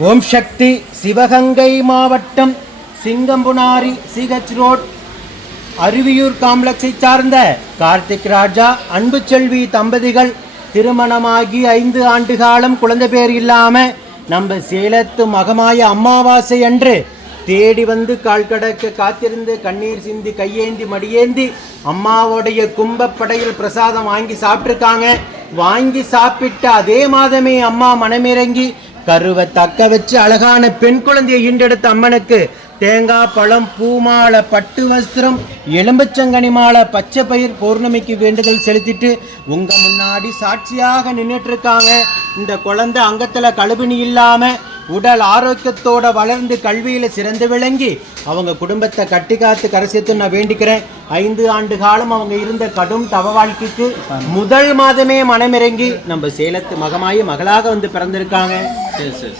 ஓம் சக்தி சிவகங்கை மாவட்டம் சிங்கம்புனாரி CH road அருவியூர் காம்ப்ளெக்ஸை சார்ந்த கார்த்திக் ராஜா அன்பு செல்வி தம்பதிகள் திருமணமாகி ஐந்து ஆண்டு காலம் குழந்தை பேர் இல்லாமல் நம்ம சேலத்து மகமாய அமாவாசை அன்று தேடி வந்து கால் கடக்க காத்திருந்து கண்ணீர் சிந்தி கையேந்தி மடியேந்தி அம்மாவுடைய கும்பப்படையில் பிரசாதம் வாங்கி சாப்பிட்ருக்காங்க வாங்கி சாப்பிட்ட அதே மாதமே அம்மா மனமிறங்கி கருவை தக்க வச்சு அழகான பெண் குழந்தையை ஈண்டெடுத்த அம்மனுக்கு தேங்காய் பழம் பூமாலை பட்டு வஸ்திரம் எலும்பச்சங்கனி மாலை பச்சை பயிர் பௌர்ணமிக்கு வேண்டுதல் செலுத்திட்டு உங்க முன்னாடி சாட்சியாக நின்றுட்டு இருக்காங்க. இந்த குழந்தை அங்கத்துல கழுபிணி இல்லாம உடல் ஆரோக்கியத்தோட வளர்ந்து கல்வியில சிறந்து விளங்கி அவங்க குடும்பத்தை கட்டி காத்து கரை சேர்த்து நான் வேண்டிக்கிறேன். ஐந்து ஆண்டு காலம் அவங்க இருந்த கடும் தவ வாழ்க்கைக்கு முதல் மாதமே மனமிறங்கி நம்ம சேலத்து மகமாயி மகளாக வந்து பிறந்திருக்காங்க. சரி சரி.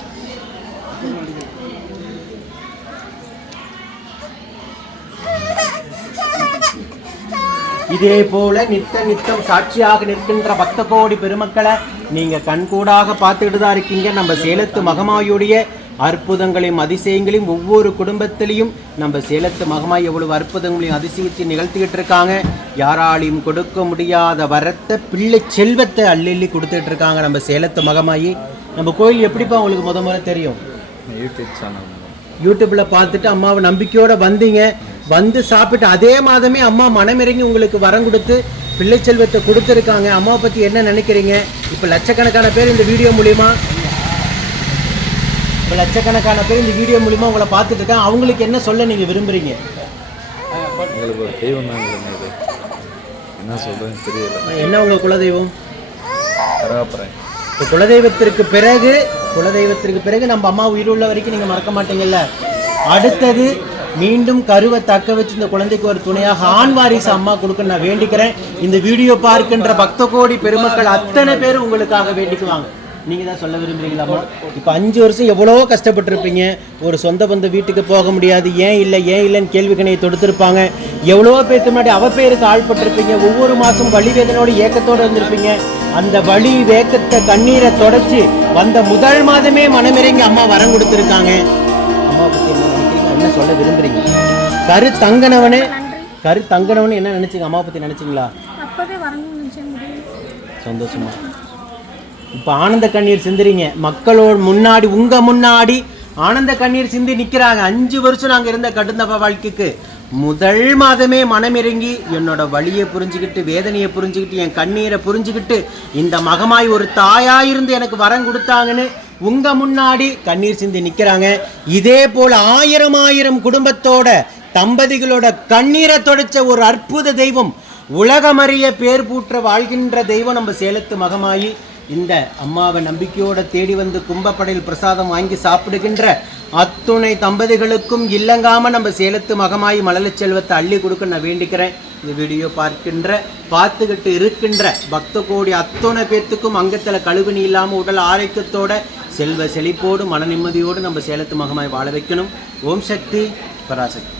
இதே போல நித்த நித்தம் சாட்சியாக நிற்கின்ற பக்த கோடி பெருமக்களை நீங்க கண்கூடாக பார்த்துக்கிட்டு தான் இருக்கீங்க. நம்ம சேலத்து மகமாயுடைய அற்புதங்களையும் அதிசயங்களையும் ஒவ்வொரு குடும்பத்திலையும் நம்ம சேலத்து மகமாய் எவ்வளவு அற்புதங்களையும் அதிசயித்து நிகழ்த்திக்கிட்டு இருக்காங்க. யாராலையும் கொடுக்க முடியாத வரத்தை பிள்ளை செல்வத்தை அள்ளி கொடுத்துட்டு இருக்காங்க நம்ம சேலத்து மகமாயி. நம்ம கோயில் எப்படிப்பா உங்களுக்கு முத முறை தெரியும்? யூடியூப் சேனல் யூடியூப்ல பார்த்துட்டு அம்மாவை நம்பிக்கையோட வந்தீங்க. வந்து சாப்பிட்டு அதே மாதமே அம்மா மனமிறங்கி உங்களுக்கு வரம் கொடுத்து பிள்ளை செல்வத்தை கொடுத்துருக்காங்க. அம்மாவை பத்தி என்ன நினைக்கிறீங்க? இப்போ லட்சக்கணக்கான பேர் இந்த வீடியோ மூலியமா இப்போ லட்சக்கணக்கான பேர் இந்த வீடியோ மூலியமா உங்களை பார்த்துட்டு இருக்காங்க. அவங்களுக்கு என்ன சொல்ல நீங்க விரும்புறீங்க? உங்களுக்கு ஒரு தெய்வம் என்ன சொல்கிறேன்னு தெரியல. என்ன உங்க குலதெய்வம்? இப்போ குலதெய்வத்திற்கு பிறகு குலதெய்வத்திற்கு பிறகு நம்ம அம்மா உயிருள்ள வரைக்கும் நீங்க மறக்க மாட்டீங்கல்ல. அடுத்தது மீண்டும் கருவை தக்க வச்சு இந்த குழந்தைக்கு ஒரு துணையாக ஆண் வாரிசு அம்மா கொடுக்க நான் வேண்டிக்கிறேன். இந்த வீடியோ பார்க்கின்ற பக்த கோடி பெருமக்கள் அத்தனை பேர் உங்களுக்காக வேண்டிக்குவாங்க. நீங்க தான் சொல்ல விரும்புறீங்களாம்மா இப்போ அஞ்சு வருஷம் எவ்வளவோ கஷ்டப்பட்டிருப்பீங்க. ஒரு சொந்த பந்த வீட்டுக்கு போக முடியாது. ஏன் இல்லை ஏன் இல்லைன்னு கேள்வி கணையை தொடுத்திருப்பாங்க. எவ்வளவோ பேருக்கு முன்னாடி அவ பேருக்கு ஆள்பட்டிருப்பீங்க. ஒவ்வொரு மாசம் வழி வேதனோட ஏக்கத்தோடு இருந்திருப்பீங்க அந்த வழி வேக்கத்தை கண்ணீரை தொடச்சி வந்த முதல் மாதமே மனமிறங்கி அம்மா வரம் கொடுத்துருக்காங்க. அம்மா பத்தி என்ன நினைக்கிறீங்க? என்ன சொல்ல விரும்புறீங்க? கரு தங்கனவனே கரு தங்கனவனு என்ன நினைச்சீங்க? அம்மா பத்தி நினைச்சீங்களா? சந்தோஷமா. இப்போ ஆனந்த கண்ணீர் சிந்துறீங்க. மக்களோட முன்னாடி உங்க முன்னாடி ஆனந்த கண்ணீர் சிந்தி நிக்கிறாங்க. அஞ்சு வருஷம் நாங்க இருந்த கடுந்தப வாழ்க்கைக்கு முதல் மாதமே மனமிறங்கி என்னோட வலியை புரிஞ்சுக்கிட்டு வேதனையை புரிஞ்சுக்கிட்டு என் கண்ணீரை புரிஞ்சுக்கிட்டு இந்த மகமாய் ஒரு தாயா இருந்து எனக்கு வரம் கொடுத்தாங்கன்னு உங்க முன்னாடி கண்ணீர் சிந்தி நிக்கிறாங்க. இதே போல ஆயிரம் ஆயிரம் குடும்பத்தோட தம்பதிகளோட கண்ணீரை தொடச்ச ஒரு அற்புத தெய்வம் உலகமறிய பேர் பூற்ற வாழ்கின்ற தெய்வம் நம்ம சேலத்து மகமாயி இந்த அம்மாவை நம்பிக்கையோட தேடி வந்து கும்பப்படையில் பிரசாதம் வாங்கி சாப்பிடுகின்ற அத்துணை தம்பதிகளுக்கும் இல்லங்காமல் நம்ம சேலத்து மகமாயி மலலச் செல்வத்தை அள்ளி கொடுக்க நான் வேண்டிக்கிறேன். இந்த வீடியோ பார்க்கின்ற பார்த்துக்கிட்டு இருக்கின்ற பக்த கோடி அத்துணை பேர்த்துக்கும் அங்கத்தில் கழுவுணி இல்லாமல் உடல் ஆரோக்கியத்தோட செல்வ செழிப்போடு மன நிம்மதியோடு நம்ம சேலத்து மகமாய் வாழ வைக்கணும். ஓம் சக்தி பராசக்தி.